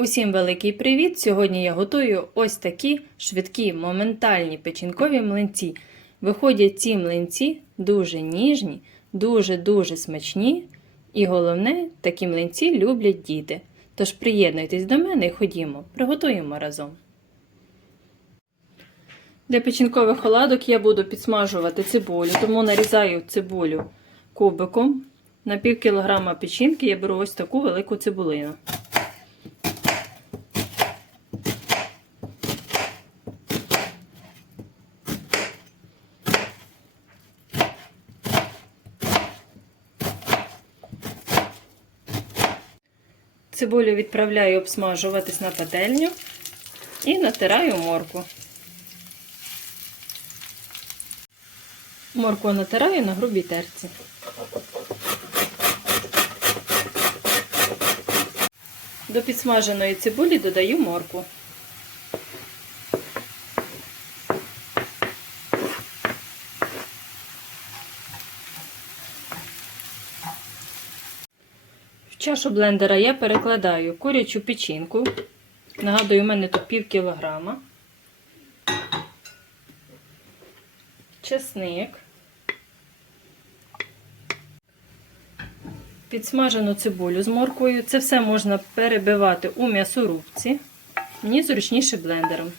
Усім великий привіт! Сьогодні я готую ось такі швидкі моментальні печінкові млинці. Виходять ці млинці дуже ніжні, дуже-дуже смачні. І головне, такі млинці люблять діти. Тож приєднуйтесь до мене і ходімо, приготуємо разом. Для печінкових оладок я буду підсмажувати цибулю, тому нарізаю цибулю кубиком. На пів кілограма печінки я беру ось таку велику цибулину. Цибулю відправляю обсмажуватись на пательню і натираю морку. Морку натираю на грубій терці. До підсмаженої цибулі додаю морку. Чашу блендера я перекладаю курячу печінку. Нагадую, у мене тут пів кілограма. Чесник. Підсмажену цибулю з морквою. Це все можна перебивати у м'ясорубці. Мені зручніше блендером.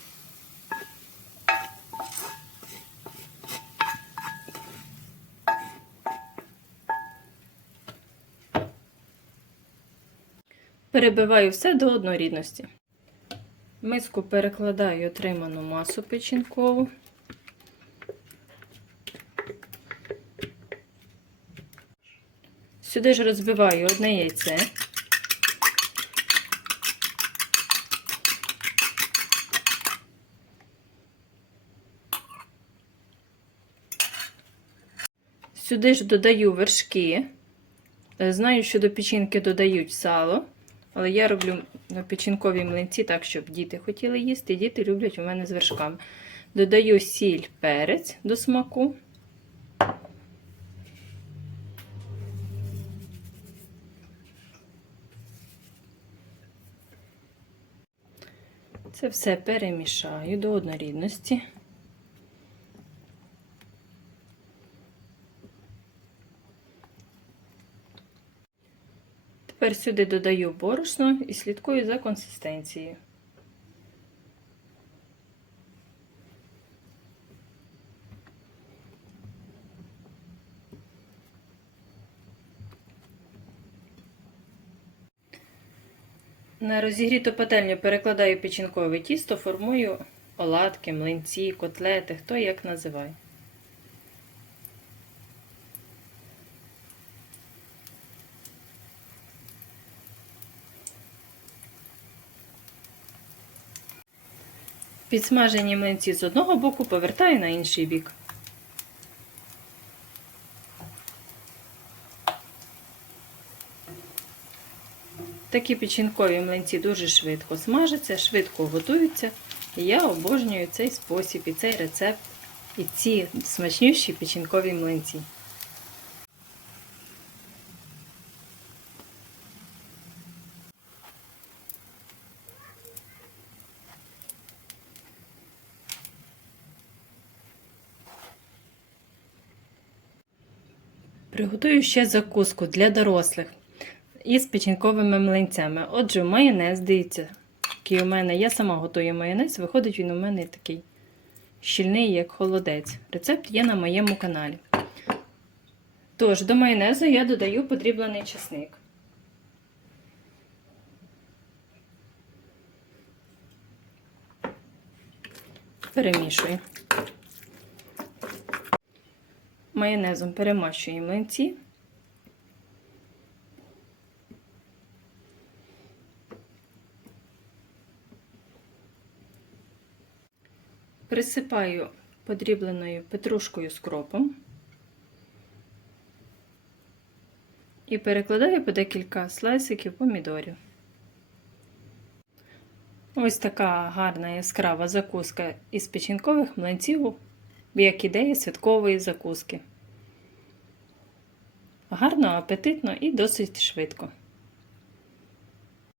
Перебиваю все до однорідності. В миску перекладаю отриману масу печінкову. Сюди ж розбиваю одне яйце. Сюди ж додаю вершки. Знаю, що до печінки додають сало, але я роблю печінкові млинці так, щоб діти хотіли їсти. Діти люблять у мене з вершками. Додаю сіль, перець до смаку. Це все перемішаю до однорідності. Тепер сюди додаю борошно і слідкую за консистенцією. На розігріту пательню перекладаю печінкове тісто, формую оладки, млинці, котлети, хто як називає. Підсмажені млинці з одного боку повертаю на інший бік. Такі печінкові млинці дуже швидко смажаться, швидко готуються. І я обожнюю цей спосіб і цей рецепт, і ці смачнющі печінкові млинці. Приготую ще закуску для дорослих із печінковими млинцями. Отже, майонез, дивіться, який у мене. Я сама готую майонез, виходить він у мене такий щільний, як холодець. Рецепт є на моєму каналі. Тож, до майонезу я додаю подріблений чесник. Перемішую. Майонезом перемащую млинці. Присипаю подрібленою петрушкою з кропом і перекладаю по декілька слайсиків помідорів. Ось така гарна яскрава закуска із печінкових млинців, як ідея святкової закуски. Гарно, апетитно і досить швидко.